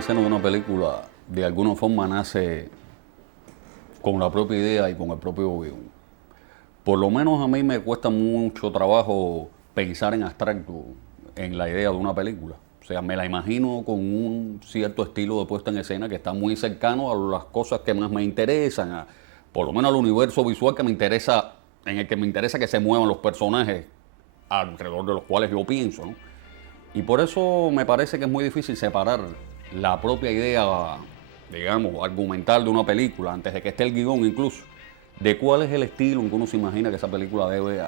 escena de una película de alguna forma nace con la propia idea y con el propio guión. Por lo menos a mí me cuesta mucho trabajo pensar en abstracto en la idea de una película. O sea, me la imagino con un cierto estilo de puesta en escena que está muy cercano a las cosas que más me interesan, por lo menos al universo visual que me interesa, en el que me interesa que se muevan los personajes alrededor de los cuales yo pienso, ¿no? Y por eso me parece que es muy difícil separar la propia idea, digamos, argumental de una película, antes de que esté el guión incluso, de cuál es el estilo en que uno se imagina que esa película debe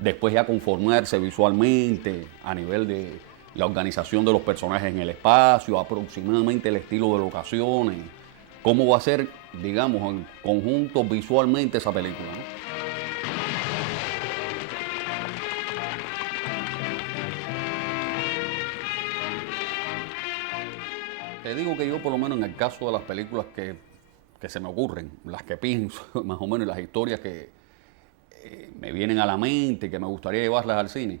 después ya conformarse visualmente, a nivel de la organización de los personajes en el espacio, aproximadamente el estilo de locaciones, cómo va a ser, digamos, en conjunto visualmente esa película, ¿no? Te digo que yo, por lo menos en el caso de las películas que se me ocurren, las que pienso más o menos, las historias que me vienen a la mente, que me gustaría llevarlas al cine,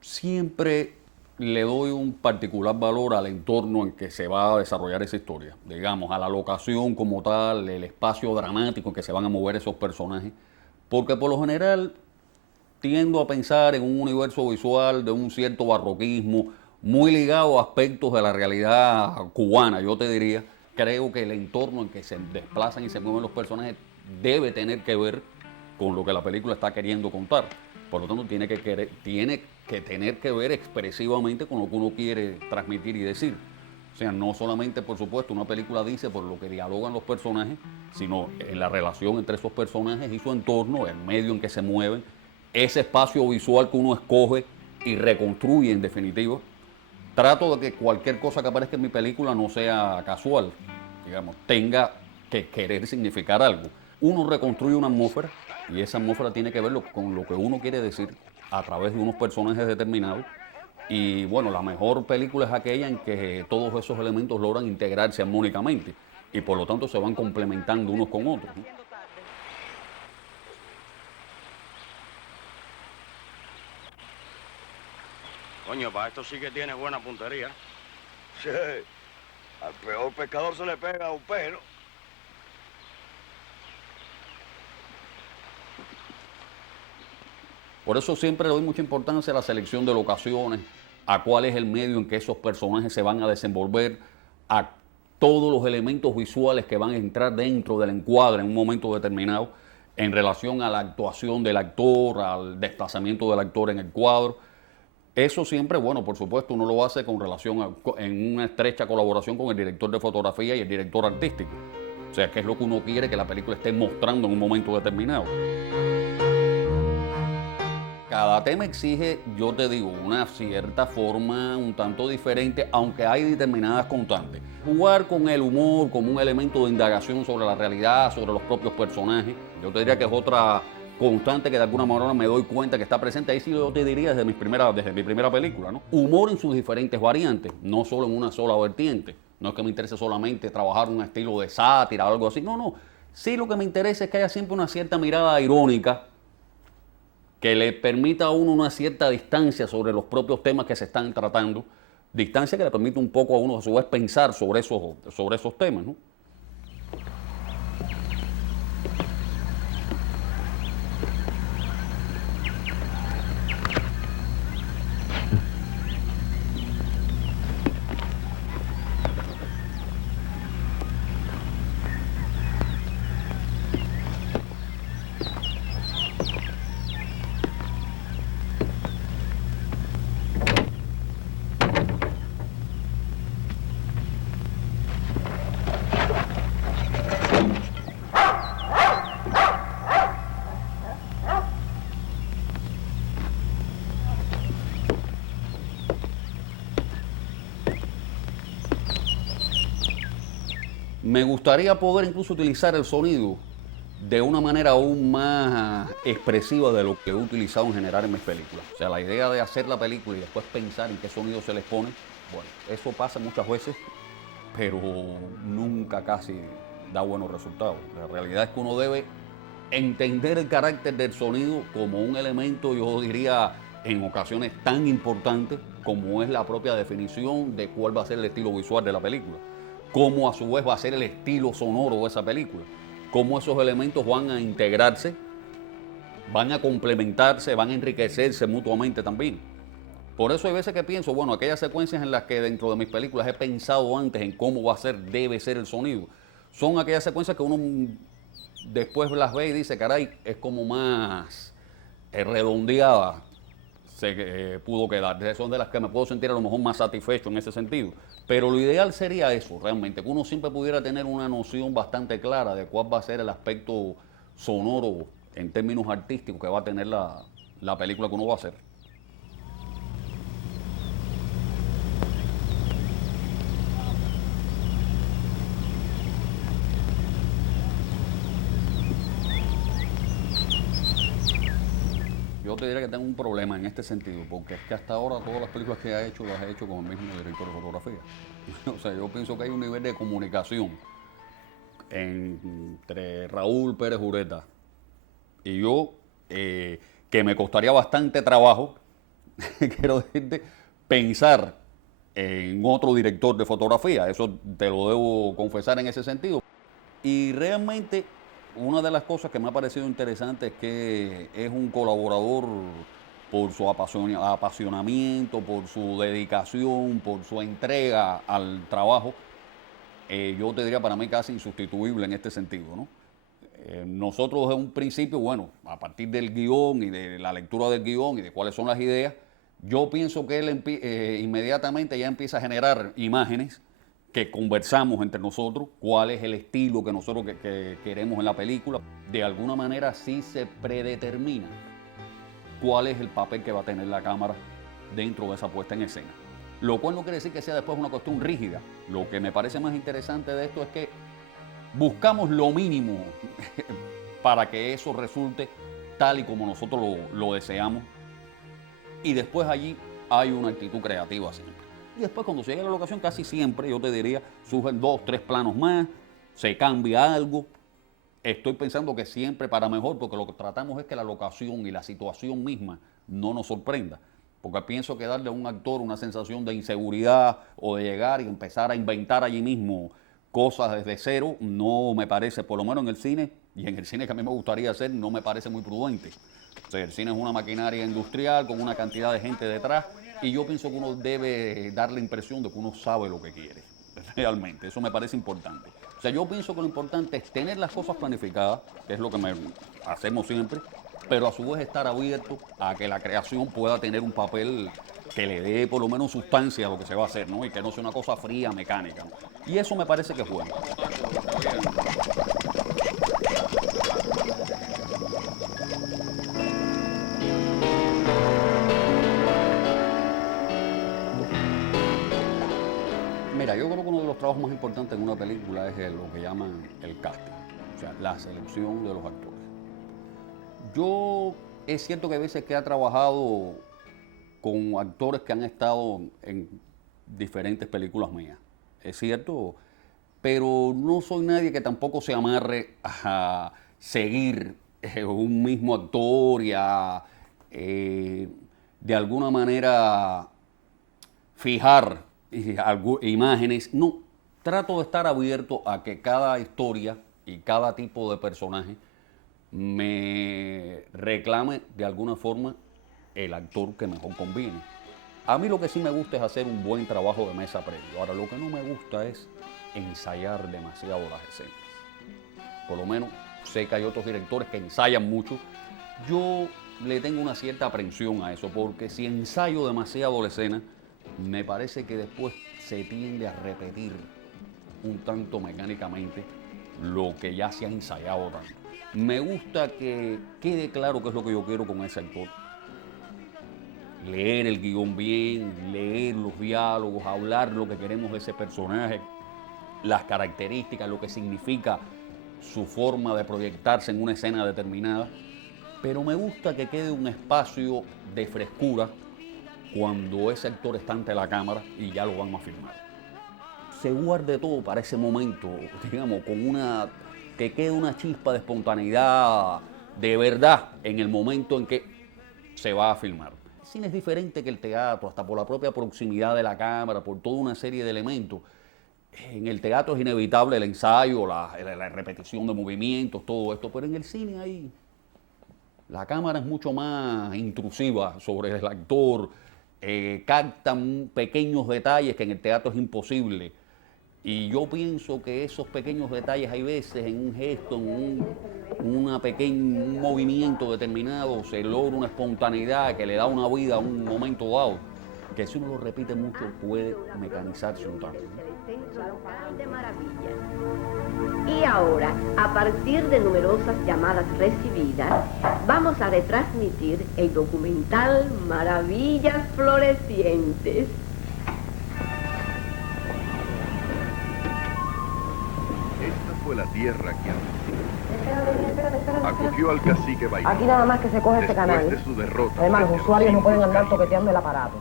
siempre le doy un particular valor al entorno en que se va a desarrollar esa historia, digamos, a la locación como tal, el espacio dramático en que se van a mover esos personajes, porque por lo general tiendo a pensar en un universo visual de un cierto barroquismo, muy ligado a aspectos de la realidad cubana, yo te diría. Creo que el entorno en que se desplazan y se mueven los personajes debe tener que ver con lo que la película está queriendo contar. Por lo tanto, tiene que tener que ver expresivamente con lo que uno quiere transmitir y decir. O sea, no solamente, por supuesto, una película dice por lo que dialogan los personajes, sino en la relación entre esos personajes y su entorno, el medio en que se mueven, ese espacio visual que uno escoge y reconstruye en definitiva. Trato de que cualquier cosa que aparezca en mi película no sea casual, digamos, tenga que querer significar algo. Uno reconstruye una atmósfera y esa atmósfera tiene que ver con lo que uno quiere decir a través de unos personajes determinados. Y bueno, la mejor película es aquella en que todos esos elementos logran integrarse armónicamente y por lo tanto se van complementando unos con otros, ¿no? Coño, para esto sí que tiene buena puntería. Sí, al peor pescador se le pega un pez, ¿no? Por eso siempre le doy mucha importancia a la selección de locaciones, a cuál es el medio en que esos personajes se van a desenvolver, a todos los elementos visuales que van a entrar dentro del encuadre en un momento determinado, en relación a la actuación del actor, al desplazamiento del actor en el cuadro. Eso siempre, bueno, por supuesto, uno lo hace con relación en una estrecha colaboración con el director de fotografía y el director artístico. O sea, qué es lo que uno quiere que la película esté mostrando en un momento determinado. Cada tema exige, yo te digo, una cierta forma un tanto diferente, aunque hay determinadas constantes. Jugar con el humor como un elemento de indagación sobre la realidad, sobre los propios personajes, yo te diría que es otra constante que de alguna manera me doy cuenta que está presente. Ahí sí yo te diría desde mi primera película, ¿no? Humor en sus diferentes variantes, no solo en una sola vertiente. No es que me interese solamente trabajar un estilo de sátira o algo así, no, no. Sí, lo que me interesa es que haya siempre una cierta mirada irónica que le permita a uno una cierta distancia sobre los propios temas que se están tratando, distancia que le permite un poco a uno a su vez pensar sobre esos temas, ¿no? Me gustaría poder incluso utilizar el sonido de una manera aún más expresiva de lo que he utilizado en general en mis películas. O sea, la idea de hacer la película y después pensar en qué sonido se les pone, bueno, eso pasa muchas veces, pero nunca casi da buenos resultados. La realidad es que uno debe entender el carácter del sonido como un elemento, yo diría, en ocasiones tan importantes como es la propia definición de cuál va a ser el estilo visual de la película, cómo a su vez va a ser el estilo sonoro de esa película, cómo esos elementos van a integrarse, van a complementarse, van a enriquecerse mutuamente también. Por eso hay veces que pienso, bueno, aquellas secuencias en las que dentro de mis películas he pensado antes en cómo va a ser, debe ser el sonido, son aquellas secuencias que uno después las ve y dice, caray, es como más redondeada se pudo quedar. Son de las que me puedo sentir a lo mejor más satisfecho en ese sentido. Pero lo ideal sería eso, realmente, que uno siempre pudiera tener una noción bastante clara de cuál va a ser el aspecto sonoro en términos artísticos que va a tener la película que uno va a hacer. Yo te diría que tengo un problema en este sentido, porque es que hasta ahora todas las películas que he hecho las he hecho con el mismo director de fotografía. O sea, yo pienso que hay un nivel de comunicación entre Raúl Pérez Ureta y yo que me costaría bastante trabajo, quiero decirte, pensar en otro director de fotografía. Eso te lo debo confesar en ese sentido. Y realmente una de las cosas que me ha parecido interesante es que es un colaborador por su apasionamiento, por su dedicación, por su entrega al trabajo. Yo te diría para mí casi insustituible en este sentido, ¿no? Nosotros en un principio, bueno, a partir del guión y de la lectura del guión y de cuáles son las ideas, yo pienso que él inmediatamente ya empieza a generar imágenes que conversamos entre nosotros, cuál es el estilo que nosotros que queremos en la película. De alguna manera sí se predetermina cuál es el papel que va a tener la cámara dentro de esa puesta en escena. Lo cual no quiere decir que sea después una cuestión rígida. Lo que me parece más interesante de esto es que buscamos lo mínimo para que eso resulte tal y como nosotros lo deseamos. Y después allí hay una actitud creativa siempre. Y después cuando se llega a la locación casi siempre, yo te diría, surgen 2, 3 planos más, se cambia algo. Estoy pensando que siempre para mejor, porque lo que tratamos es que la locación y la situación misma no nos sorprenda. Porque pienso que darle a un actor una sensación de inseguridad o de llegar y empezar a inventar allí mismo cosas desde cero, no me parece, por lo menos en el cine, y en el cine que a mí me gustaría hacer, no me parece muy prudente. O sea, el cine es una maquinaria industrial con una cantidad de gente detrás y yo pienso que uno debe dar la impresión de que uno sabe lo que quiere, realmente. Eso me parece importante. O sea, yo pienso que lo importante es tener las cosas planificadas, que es lo que hacemos siempre, pero a su vez estar abierto a que la creación pueda tener un papel que le dé por lo menos sustancia a lo que se va a hacer, ¿no? Y que no sea una cosa fría, mecánica, ¿no? Y eso me parece que es bueno. Mira, yo creo que uno de los trabajos más importantes en una película es lo que llaman el casting, o sea, la selección de los actores. Yo es cierto que a veces que he trabajado con actores que han estado en diferentes películas mías, es cierto, pero no soy nadie que tampoco se amarre a seguir un mismo actor y a de alguna manera fijar imágenes. No, trato de estar abierto a que cada historia y cada tipo de personaje me reclame de alguna forma el actor que mejor conviene. A mí lo que sí me gusta es hacer un buen trabajo de mesa previo. Ahora, lo que no me gusta es ensayar demasiado las escenas. Por lo menos sé que hay otros directores que ensayan mucho. Yo le tengo una cierta aprensión a eso, porque si ensayo demasiado la escena, me parece que después se tiende a repetir un tanto mecánicamente lo que ya se ha ensayado tanto. Me gusta que quede claro qué es lo que yo quiero con ese actor. Leer el guión bien, leer los diálogos, hablar lo que queremos de ese personaje, las características, lo que significa su forma de proyectarse en una escena determinada. Pero me gusta que quede un espacio de frescura cuando ese actor está ante la cámara y ya lo van a filmar. Se guarde todo para ese momento, digamos, que quede una chispa de espontaneidad, de verdad, en el momento en que se va a filmar. cine es diferente que el teatro, hasta por la propia proximidad de la cámara, por toda una serie de elementos. En el teatro es inevitable el ensayo, la repetición de movimientos, todo esto, pero en el cine hay... La cámara es mucho más intrusiva sobre el actor, captan pequeños detalles que en el teatro es imposible. Y yo pienso que esos pequeños detalles hay veces en un gesto, en un movimiento determinado, se logra una espontaneidad que le da una vida a un momento dado, que si uno lo repite mucho puede mecanizarse un tanto. Y ahora, a partir de numerosas llamadas recibidas, vamos a retransmitir el documental Maravillas Florecientes. Esta fue la tierra que acogió al cacique Bailón. Aquí nada más que se coge este canal. De su derrota. Además, los usuarios no pueden andar toqueteando el aparato.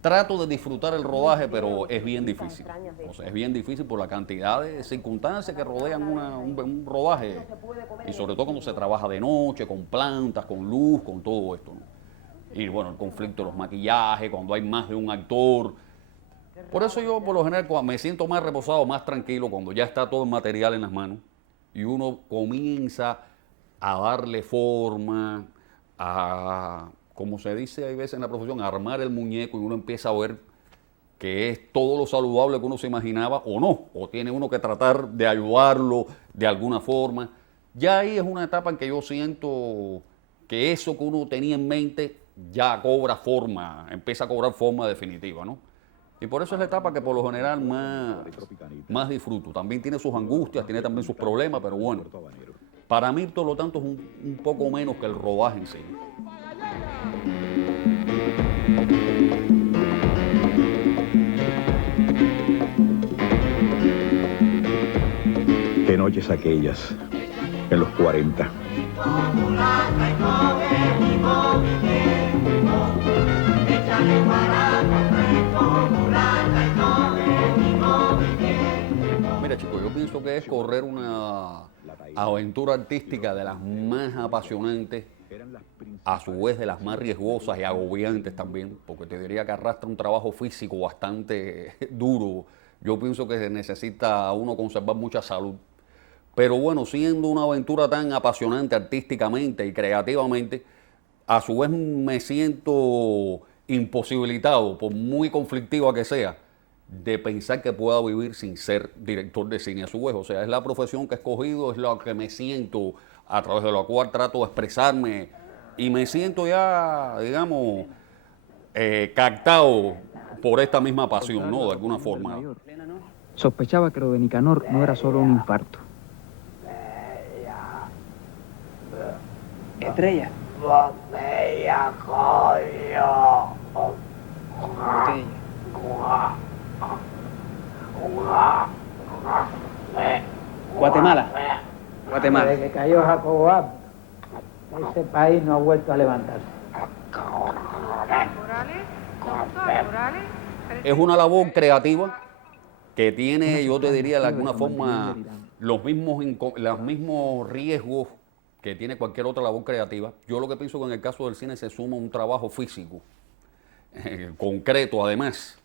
Trato de disfrutar el rodaje, pero es bien difícil. O sea, es bien difícil por la cantidad de circunstancias que rodean un rodaje. Y sobre todo cuando se trabaja de noche, con plantas, con luz, con todo esto, ¿no? Y bueno, el conflicto de los maquillajes, cuando hay más de un actor. Por eso yo, por lo general, me siento más reposado, más tranquilo, cuando ya está todo el material en las manos y uno comienza a darle forma, a... como se dice hay veces en la profesión, armar el muñeco, y uno empieza a ver que es todo lo saludable que uno se imaginaba o no, o tiene uno que tratar de ayudarlo de alguna forma. Ya ahí es una etapa en que yo siento que eso que uno tenía en mente ya cobra forma, empieza a cobrar forma definitiva, ¿no? Y por eso es la etapa que por lo general más disfruto. También tiene sus angustias, tiene también sus problemas, pero bueno, para mí, por lo tanto, es un poco menos que el rodaje en sí. Qué noches aquellas, en los 40. Mira, chicos, yo pienso que es correr una aventura artística de las más apasionantes, a su vez de las más riesgosas y agobiantes también, porque te diría que arrastra un trabajo físico bastante duro. Yo pienso que necesita uno conservar mucha salud. Pero bueno, siendo una aventura tan apasionante artísticamente y creativamente, a su vez me siento imposibilitado, por muy conflictiva que sea, de pensar que pueda vivir sin ser director de cine a su vez. O sea, es la profesión que he escogido, es lo que me siento, a través de la cual trato de expresarme, y me siento ya, digamos, captado por esta misma pasión, ¿no? De alguna forma. Sospechaba que lo de Nicanor no era solo un infarto. Estrella. Botella, coño. Guatemala. Guatemala. Desde que cayó Jacobo Abdo, ese país no ha vuelto a levantarse. Es una labor creativa que tiene, yo te diría de alguna forma, los mismos riesgos que tiene cualquier otra labor creativa. Yo lo que pienso que en el caso del cine se suma un trabajo físico, concreto además,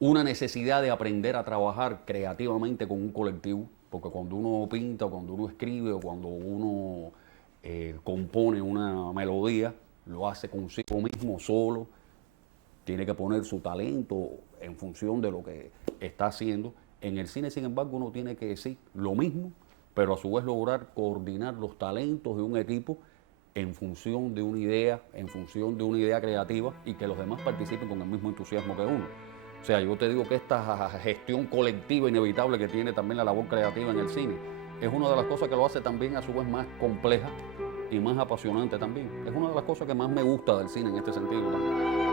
una necesidad de aprender a trabajar creativamente con un colectivo, porque cuando uno pinta, cuando uno escribe o cuando uno compone una melodía, lo hace consigo mismo, solo, tiene que poner su talento en función de lo que está haciendo. En el cine, sin embargo, uno tiene que decir lo mismo, pero a su vez lograr coordinar los talentos de un equipo en función de una idea creativa, y que los demás participen con el mismo entusiasmo que uno. O sea, yo te digo que esta gestión colectiva inevitable que tiene también la labor creativa en el cine es una de las cosas que lo hace también a su vez más compleja y más apasionante también. Es una de las cosas que más me gusta del cine en este sentido, ¿no?